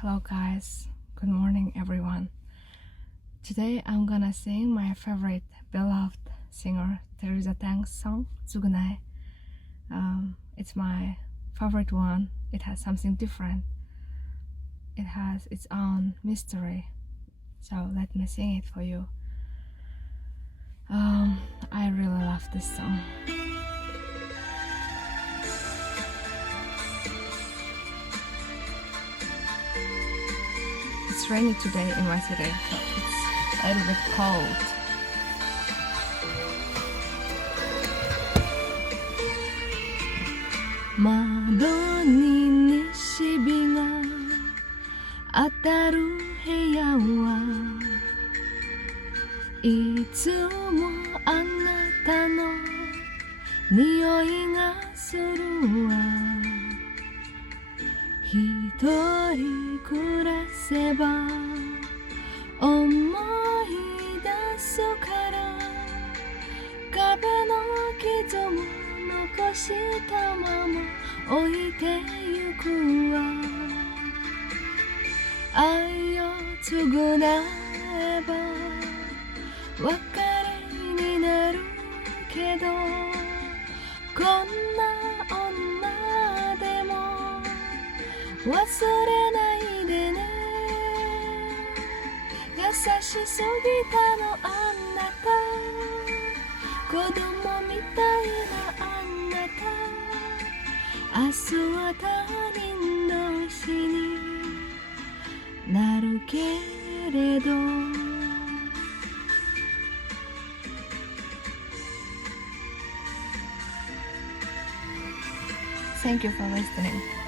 Hello guys, good morning everyone. Today I'm gonna sing my favorite beloved singer Teresa Teng Tsugunai. It's my favorite one. It has something different. It has its own mystery. So let me sing it for you. I really love this song. It's rainy today in my city, so it's a little bit cold.窓に西日が当たる部屋はいつもあなたの匂いがするわ。一人暮らせば思い出すから壁の傷も残したまま置いてゆくわ。愛を償えば別れになるけどこんな女でも忘れないでね。優しすぎたのあなた、子供みたいなあなた、明日は他人の死になるけれど。Thank you for listening.